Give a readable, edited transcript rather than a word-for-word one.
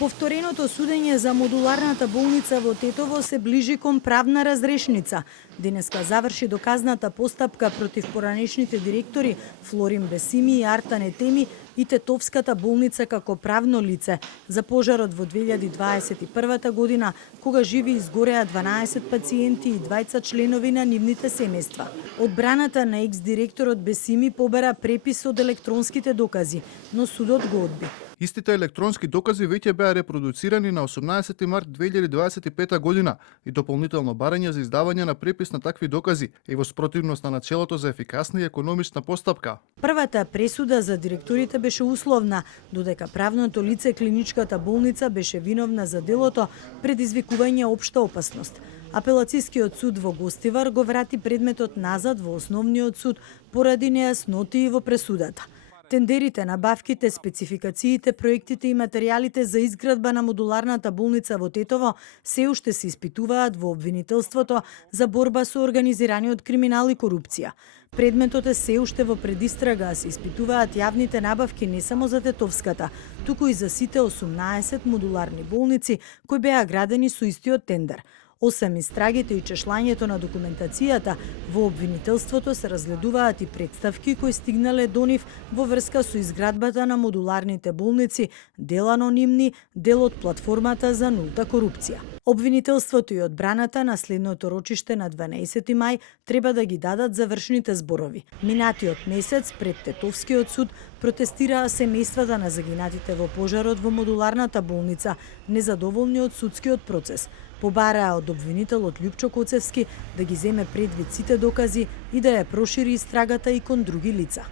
Повтореното судење за модуларната болница во Тетово се ближи кон правна разрешница. Денеска заврши доказната постапка против поранешните директори Флорин Бесими и Артан Етеми и Тетовската болница како правно лице за пожарот во 2021 година, кога живи изгореа 12 пациенти и 2 членови на нивните семејства. Одбраната на екс-директорот Бесими побара препис од електронските докази, но судот го одби. Истите електронски докази веќе беа репродуцирани на 18 март 2025 година и дополнително барање за издавање на препис на такви докази е во спротивност на начелото за ефикасна и економична постапка. Првата пресуда за директорите беше условна, додека правното лице Клиничката болница беше виновна за делото предизвикување општа опасност. Апелацијскиот суд во Гостивар го врати предметот назад во основниот суд поради нејасноти во пресудата. Тендерите, набавките, спецификациите, проектите и материјалите за изградба на модуларната болница во Тетово се уште се испитуваат во обвинителството за борба со организираниот криминал и корупција. Предметот е се уште во предистрага, се испитуваат јавните набавки не само за Тетовската, туку и за сите 18 модуларни болници кои беа градени со истиот тендер. Осем истрагите и чешлањето на документацијата, во обвинителството се разгледуваат и представки кои стигнале до нив во врска со изградбата на модуларните болници, дел анонимни, дел од платформата за нулта корупција. Обвинителството и одбраната на следното рочиште на 12 мај треба да ги дадат завршните зборови. Минатиот месец пред Тетовскиот суд протестираа семејствата на загинатите во пожарот во модуларната болница, незадоволни од судскиот процес. Побараа од обвинителот Љупчо Коцевски да ги земе предвид сите докази и да ја прошири истрагата и кон други лица.